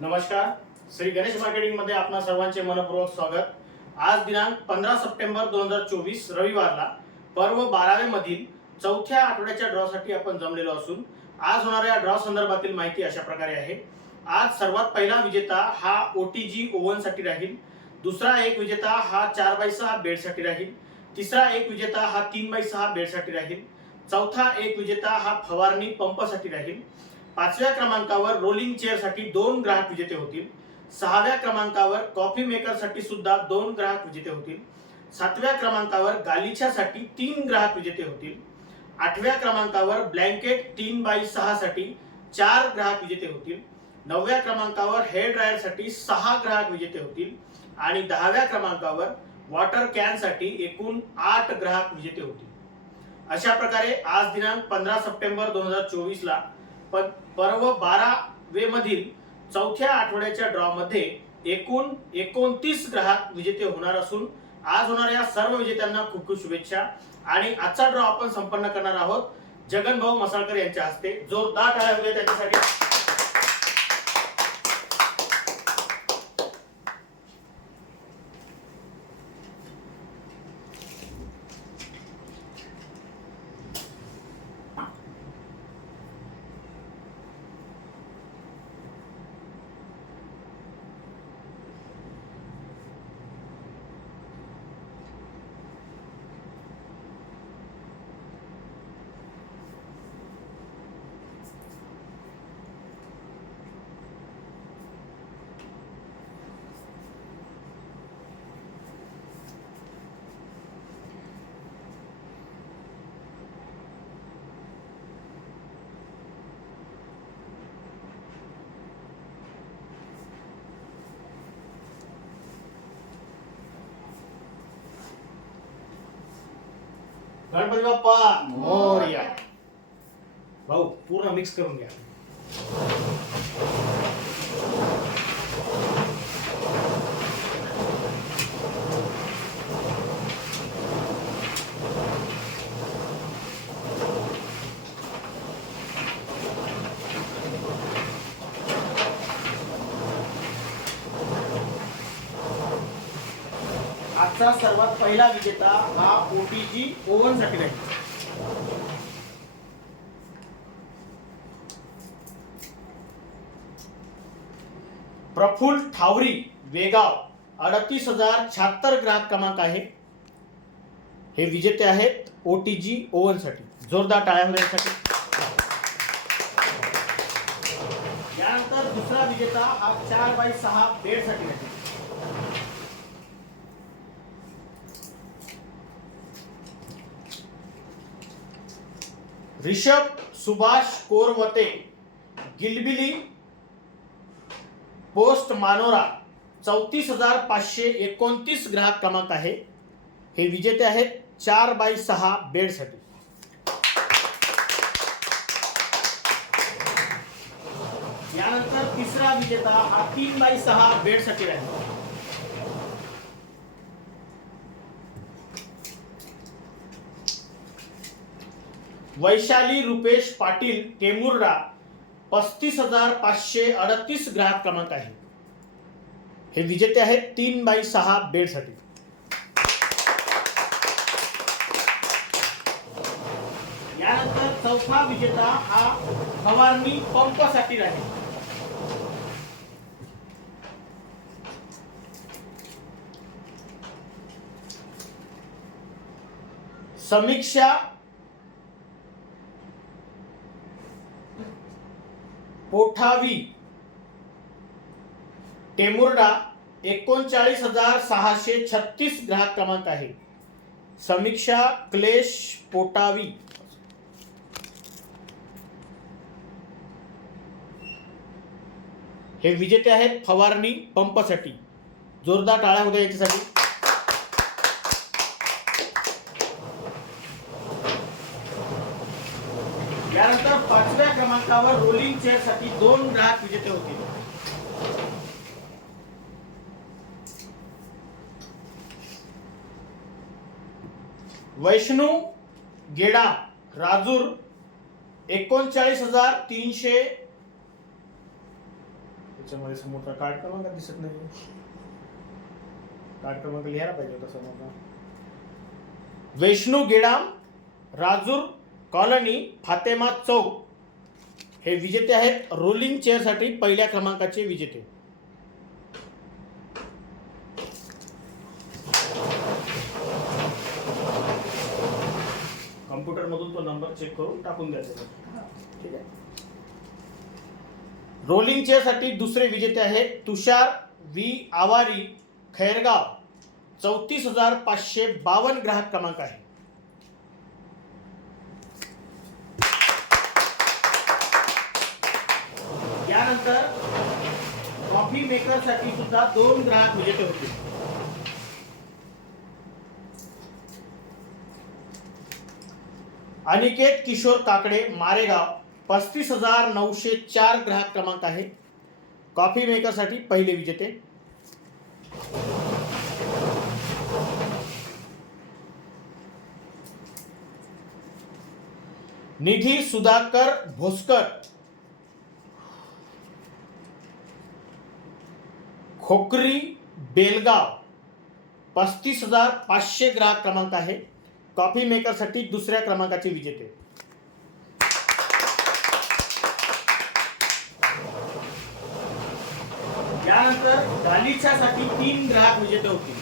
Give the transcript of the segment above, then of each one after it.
नमस्कार. श्री गणेश मार्केटिंगमध्ये आपणा सर्वांचे मनपूर्वक स्वागत. आज दिनांक पंधरा सप्टेंबर दोन हजार चोवीस रविवारला पर्व बारावे मधील चौथ्या आठवड्याच्या ड्रॉ साठी आपण जमलेलो असून आज होणाऱ्या ड्रॉ संदर्भातील माहिती अशा प्रकारे आहे. आज सर्वात पहिला विजेता हा ओ टी जी ओव्हनसाठी राहील. दुसरा एक विजेता हा चार बाय सहा बेडसाठी राहील. तिसरा एक विजेता हा तीन बाय सहा बेडसाठी राहील. चौथा एक विजेता हा फवारणी पंपसाठी राहील. पाचव्या क्रमांकावर रोलिंग चेअरसाठी दोन ग्राहक विजेते होतील. सहाव्या क्रमांकावर कॉफी मेकरसाठी सुद्धा दोन ग्राहक विजेते होतील. सातव्या क्रमांकावर गालिच्यासाठी तीन ग्राहक विजेते होतील. आठव्या क्रमांकावर ब्लँकेट तीन बाय सहा साठी चार ग्राहक विजेते होतील. नवव्या क्रमांकावर हेअर ड्रायरसाठी सहा ग्राहक विजेते होतील. आणि दहाव्या क्रमांकावर वॉटर कॅनसाठी एकूण आठ ग्राहक विजेते होतील. अशा प्रकारे आज दिनांक पंधरा सप्टेंबर दोन हजार चोवीसला प- पर्व बारावे मधील चौथ्या आठवड्याच्या ड्रॉ मध्ये एकूण एकोणतीस ग्राहक विजेते होणार असून आज होणाऱ्या सर्व विजेत्यांना खूप खूप शुभेच्छा. आणि आजचा ड्रॉ आपण संपन्न करणार आहोत. जगन भाऊ मसाळकर यांच्या हस्ते जोरदार टाळ्या होते त्यांच्यासाठी. गणपती बाप्पा मोरया. भाऊ पूर्ण मिक्स करून घ्या आजचा सर्वात पहिला विजेता हा ओटीजी ओवनसाठी राहील प्रफुल्ल ठावरी वेगाव अडतीस हजार शहात्तर ग्राहक क्रमांक आहे. हे विजेते आहेत ओटीजी ओव्हनसाठी जोरदार टाळ्या होण्यासाठी. यानंतर दुसरा विजेता हा चार बाय सहा बेडसाठी रिषभ ऋषभ सुभाष कोरवते गिलबिली पोस्ट मानोरा चौतीस हजार पाचशे एकोणतीस ग्राहक क्रमांक आहे. हे विजेते आहेत चार बाय सहा बेडसाठी. यानंतर तिसरा विजेता हा तीन बाय सहा बेडसाठी राहील. वैशाली रुपेश पाटील टेमुर्डा पस्तीस हजार पाचशे अडतीस ग्राहक क्रमांक आहे. हे विजेते आहेत तीन बाय सहा बेडसाठी. यानंतर चौथा विजेता हा फवारणी पंपासाठी राहील. समीक्षा कोठावी. टेमुर्डा एकोणचाळीस हजार सहाशे छत्तीस ग्राहक क्रमांक आहे. समीक्षा क्लेश पोटावी हे विजेते आहेत फवारणी पंपसाठी. जोरदार टाळ्या होत्या याच्यासाठी यानंतर पाचव्या रोलिंग चेअरसाठी दोन ग्राहक विजेते होतील वैष्णू गेडा राजूर एकोणचाळीस हजार तीनशे. त्याच्यामध्ये समोरचा कार्ड क्रमांक दिसत नाही. कार्ड क्रमांक लिहायला पाहिजे होता समोरचा. वैष्णू गेडाम राजूर कॉलनी फातेमा चौक. हे विजेते आहेत. रोलिंग चेअरसाठी पहिल्या क्रमांकाचे विजेते. कम्प्युटरमधून तो नंबर चेक करून टाकून द्यायचा ठीक आहे? रोलिंग चेअरसाठी दुसरे विजेते आहेत. तुषार वी आवारी खैरगाव. चौतीस हजार पाचशे बावन्न ग्राहक क्रमांक आहे यानंतर कॉफी मेकरसाठी सुद्धा दोन ग्राहक म्हणजे विजेते होते. अनिकेत किशोर काकडे मारेगाव पस्तीस हजार नऊशे चार ग्राहक क्रमांक आहे. कॉफी मेकरसाठी पहिले विजेते. निधी सुधाकर भोसकर. खोकरी बेलगाव. पस्तीस हजार पाचशे ग्राहक क्रमांक आहे. कॉफी मेकरसाठी दुसऱ्या क्रमांकाचे विजेते. यानंतर गालिच्यासाठी तीन ग्राहक विजेते होतील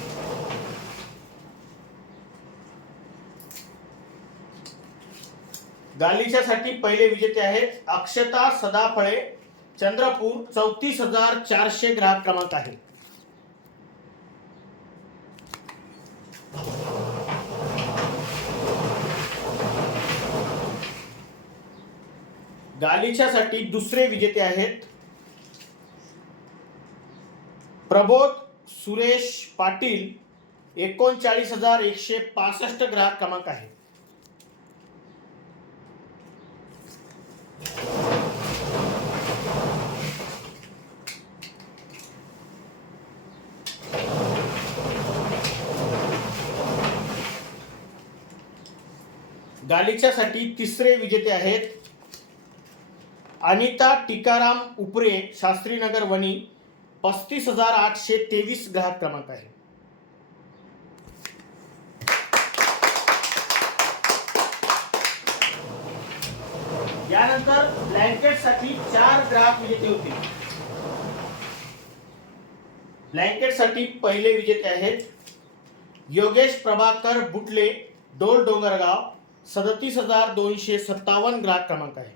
गालिच्यासाठी पहिले विजेते आहेत अक्षता सदाफळे चंद्रपूर चौतीस हजार चारशे ग्राहक क्रमांक आहे. गालिच्यासाठी दुसरे विजेते आहेत. प्रबोध सुरेश पाटील एकोणचाळीस हजार एकशे पासष्ट ग्राहक क्रमांक आहे. गालिच्यासाठी तिसरे विजेते आहेत. अनिता टिकाराम उपरे शास्त्रीनगर वणी पस्तीस हजार आठशे तेवीस ग्राहक क्रमांक आहे. यानंतर ब्लँकेटसाठी चार ग्राहक विजेते होते. ब्लँकेटसाठी पहिले विजेते आहेत योगेश प्रभाकर बुटले डोल डोंगरगाव सदतीस हजार दोनशे सत्तावन्न ग्राहक क्रमांक आहे.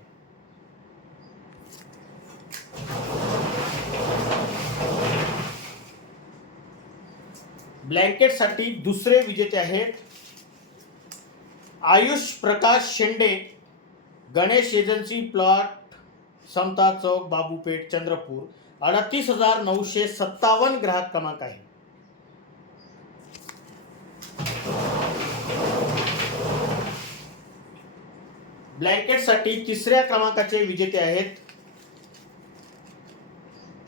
ब्लँकेटसाठी दुसरे विजेते आहेत. आयुष प्रकाश शेंडे गणेश एजन्सी प्लॉट समता चौक बाबूपेठ चंद्रपूर. अडतीस हजार नऊशे सत्तावन्न ग्राहक क्रमांक आहे. ब्लँकेटसाठी तिसऱ्या क्रमांकाचे विजेते आहेत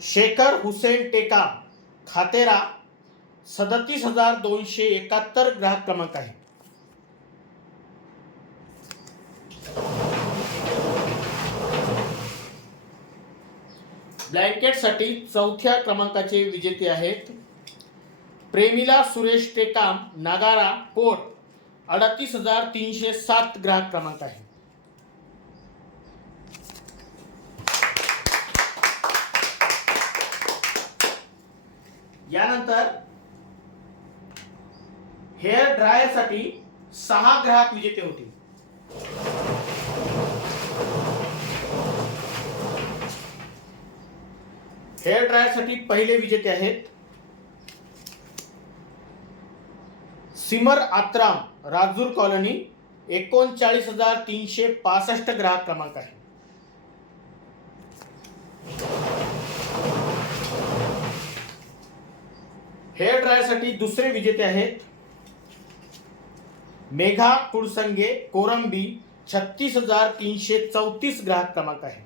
शेखर हुसेन टेका खातेरा सदतीस हजार दोनशे एकाहत्तर ग्राहक क्रमांक आहे. ब्लँकेटसाठी चौथ्या क्रमांकाचे विजेते आहेत प्रेमिला सुरेश टेकाम नागारा कोट अडतीस हजार तीनशे सात ग्राहक क्रमांक आहे. यानंतर हेअर ड्रायरसाठी सहा ग्राहक विजेते होतील हेअर ड्रायरसाठी पहिले विजेते आहेत सिमर आत्राम राजूर कॉलनी एकोणचाळीस हजार तीनशे पासष्ट ग्राहक क्रमांक आहे. हेअर ड्रायरसाठी दुसरे विजेते आहेत. मेघा कुळसंगे कोरंबी छत्तीस हजार तीनशे चौतीस ग्राहक क्रमांक आहे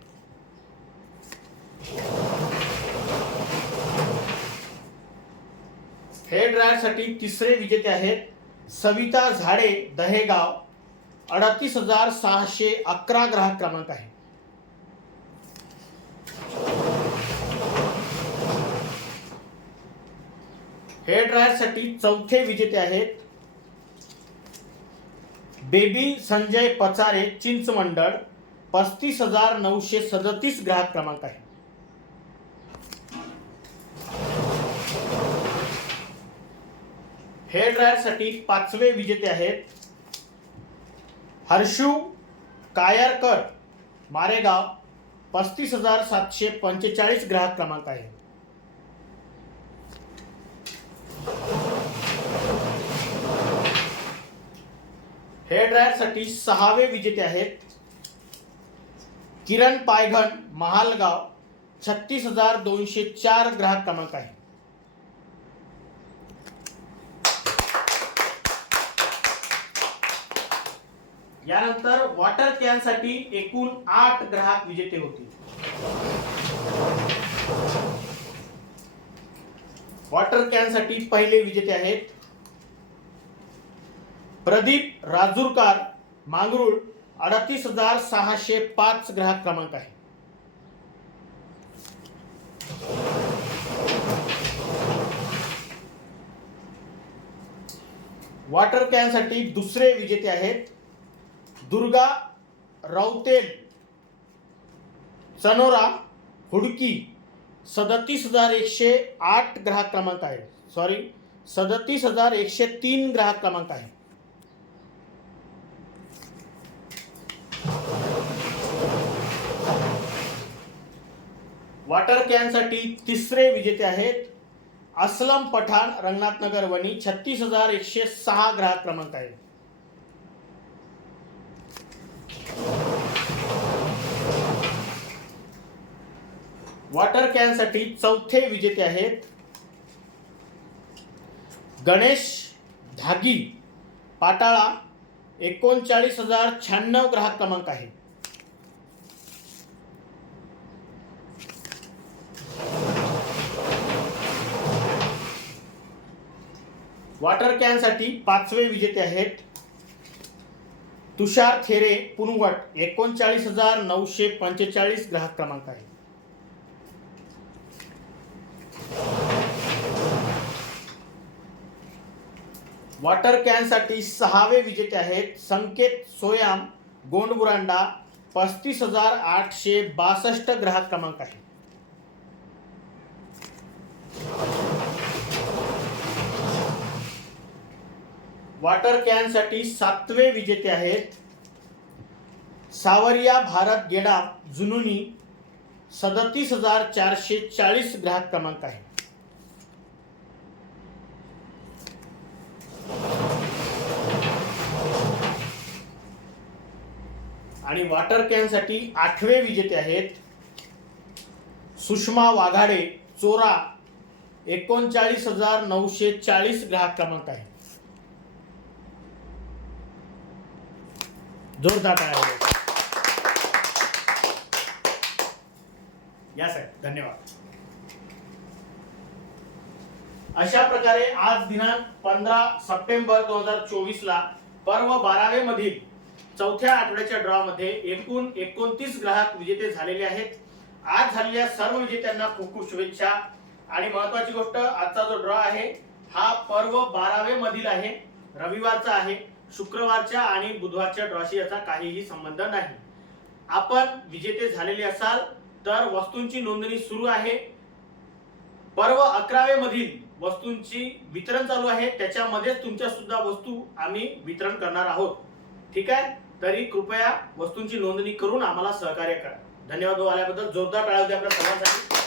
हेअर ड्रायरसाठी तिसरे विजेते आहेत. सविता झाडे दहेगाव अडतीस हजार सहाशे अकरा ग्राहक क्रमांक आहे हेअर ड्रायरसाठी चौथे विजेते आहेत बेबी संजय पचारे चिंच मंडळ पस्तीस हजार नऊशे सदतीस ग्राहक क्रमांक आहे. हेअर ड्रायरसाठी पाचवे विजेते आहेत हर्षू कायरकर मारेगाव पस्तीस हजार सातशे पंचेचाळीस ग्राहक क्रमांक आहे. हेअर ड्रायरसाठी सहावे विजेते आहेत किरण पायघन महालगाव छत्तीस हजार दोनशे चार ग्राहक क्रमांक आहे. यानंतर वॉटर कॅनसाठी एकूण आठ ग्राहक विजेते होतील वॉटर कॅनसाठी पहिले विजेते आहेत प्रदीप राजूरकार मांगरूळ अडतीस हजार सहाशे पाच ग्राहक क्रमांक आहे. वॉटर कॅनसाठी दुसरे विजेते आहेत. दुर्गा राऊतेल चनोरा हुडकी सदतीस हजार एकशे आठ ग्राहक क्रमांक आहे. सॉरी सदतीस हजार एकशे तीन ग्राहक क्रमांक आहे. वॉटर कॅनसाठी तिसरे विजेते आहेत. असलम पठाण रंगनाथनगर वणी छत्तीस हजार एकशे सहा ग्राहक क्रमांक आहे. वॉटर कॅनसाठी चौथे विजेते आहेत. गणेश धागी पाटाळा एकोणचाळीस हजार शहाण्णव ग्राहक क्रमांक आहे. वॉटर कॅनसाठी पाचवे विजेते आहेत. तुषार खेरे पुनवट एकोणचाळीस हजार नऊशे पंचेचाळीस ग्राहक क्रमांक आहे. वॉटर कॅनसाठी सहावे विजेते आहेत. संकेत सोयाम गोंडबुरांडा पस्तीस हजार आठशे बासष्ट ग्राहक क्रमांक आहे. वॉटर कॅनसाठी सातवे विजेते आहेत. सावरिया भारत गेडा जुनुनी सदतीस हजार चारशे चाळीस ग्राहक क्रमांक आहे. आणि वॉटर कॅनसाठी आठवे विजेते आहेत. सुषमा वाघाडे चोरा एकोणचाळीस हजार नऊशे चाळीस ग्राहक क्रमांक आहे. जोरदार टाळ्या या साहेब धन्यवाद. अशा प्रकारे आज दिनांक पंधरा सप्टेंबर दोन हजार चोवीस ला पर्व बारावे मधील चौथ्या आठवड्याच्या ड्रॉ मध्ये एकूण एकोणतीस ग्राहक विजेते झालेले आहेत. आज झालेल्या सर्व विजेत्यांना खूप खूप शुभेच्छा. आणि महत्वाची गोष्ट आजचा जो ड्रॉ आहे हा पर्व बारावे मधील आहे. रविवारचा आहे. शुक्रवारच्या आणि बुधवारच्या ड्रॉशी याचा काहीही संबंध नाही. आपण विजेते झालेले असाल तर वस्तूंची नोंदणी सुरू आहे. पर्व अकरावे मधील वस्तूंची वितरण चालू आहे. त्याच्यामध्येच तुमच्या सुद्धा वस्तू आम्ही वितरण करणार आहोत. ठीक आहे? तरी कृपया वस्तूंची नोंदणी करून आम्हाला सहकार्य करा. धन्यवाद आल्याबद्दल. जोरदार टाळ्या होत्या आपल्या सर्वांसाठी.